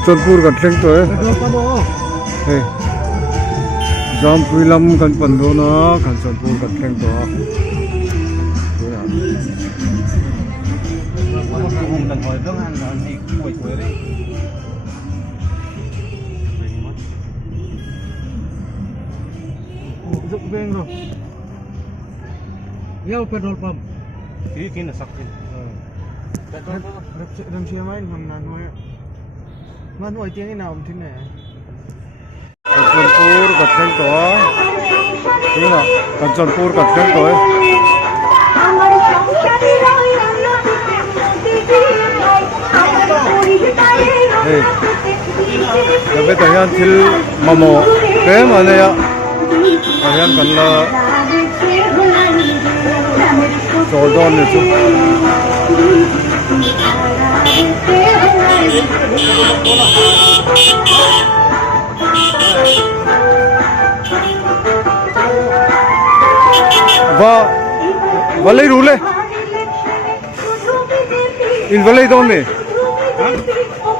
Kanchanpur kan thleng to hey Jampui lam kan pando na Kanchanpur kan thleng to Dục bên rồi. Yêu petrol pump. Thì là sạc thì. Đâm xe máy làm nàn thôi ạ. Mà nuôi tiếng cái nào thế này? Kanchanpur kan thleng to na Kanchanpur kan thleng to hey dapat ayan thil mamo ke mane ya ayan kan la Jordan ne chu Valai rule in valai don ne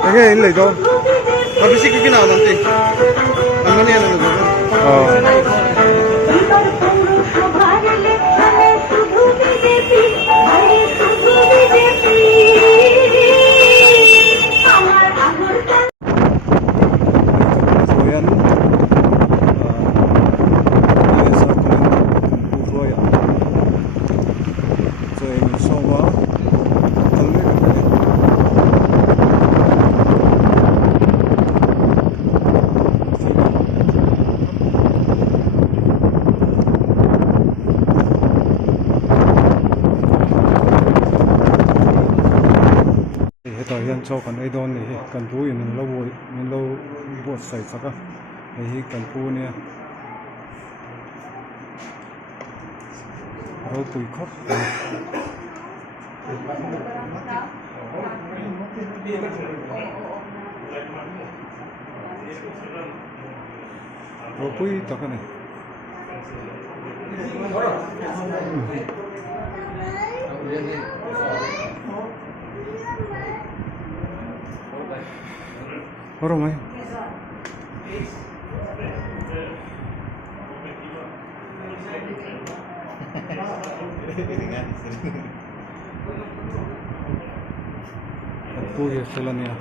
okay in lai don Tapi sih kiki nào nanti? Amani yang nanti. Hian cho kan ei don ni kan pu in lo bo sai chaka hi kan pu ne ro pui khop ro pui ta ka ne Oro mai. Aku ya selanya.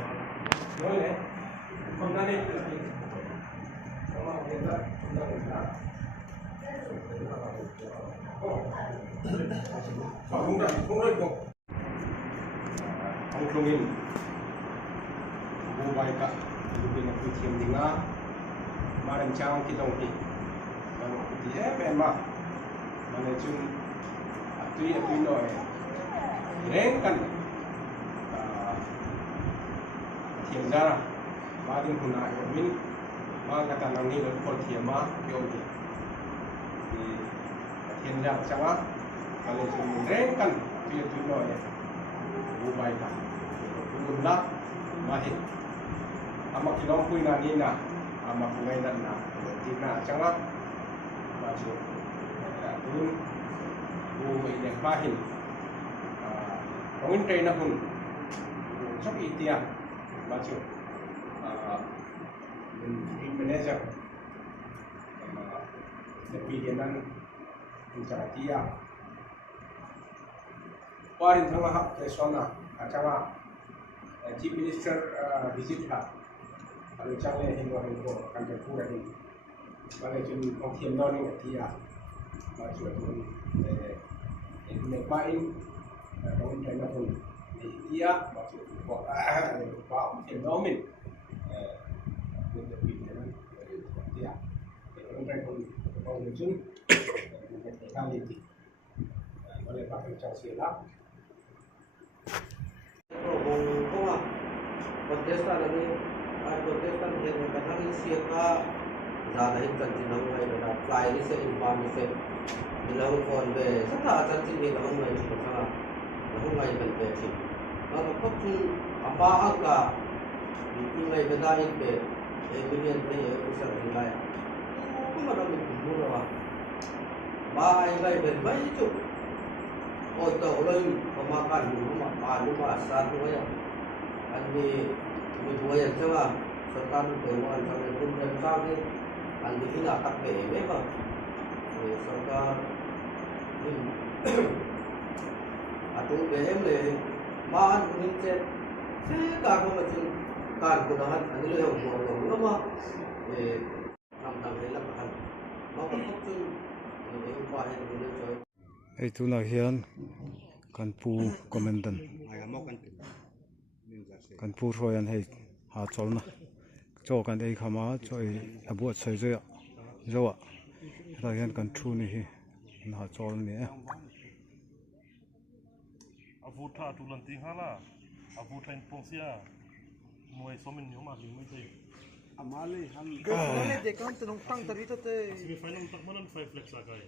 Baik Lubin aku tiam dengar Marang cang kita okey Kalau aku tiap memang Mana cun Atui noi Reng kan Tiam darah Badin guna min Mak kata nangi lekol tiam mah Okey Tiam darah cang Kalau cun reng kan Atui noi Baik kan Guna Mahit Amak kilong pui na nina, amak pungai na tina cangap, masuk. Turun, ini bahin. Pengin train pun, sok itian, masuk. Manager, tapi dia nan bicara dia. Warin tengah hak kesana, cangap. Chief Minister visit ha. Kalau cakap hingga kan terpura ni. Kalau cuma konfirm ni dia, macam tu. Ini main, orang China pun dia macam tu. Konfirm domin. Lebih dia. Orang China pun orang Jun, kali ini. Boleh pakai cara silat. Kontestan ini, kontestan yang kadang siapa ज़्यादा ही चलती ना हुआ है फ्लाइट से इन्फॉर्म से मिलाओ फोन पे सता चलती नहीं ना हुआ है सता ना हुआ है बल पे थी और कब तुम अम्बा का इतने बड़ा इन पे मिलियन नहीं है उसे दिलाया हमारा भी बुरा हुआ बाय बाय बल बाय जो और तो उन्हें कमाकार लूमा साथ हुआ है अन्य Buổi cho là સરકાર કહેવાય છે કે પ્રજાને અંદરના તકે મેવા સરકાર atau BM le maan unicet seka ko macam kar ko dahat anilo yang mo lama nam le kan mau ko chun yung pahen ni choi ei tu na hian kan pu commandant kan pu royan hei ha cholna cho kan ei khama choi abuat sai zoya zowa ta hian kan thu ni hi na chol ni avu tha tu lan ting hala avu thain pongsia moi somen nyo ma ling mai te Gak boleh deh kan tenung tang tadi tu teh. semi final tak manan 5 flex la kai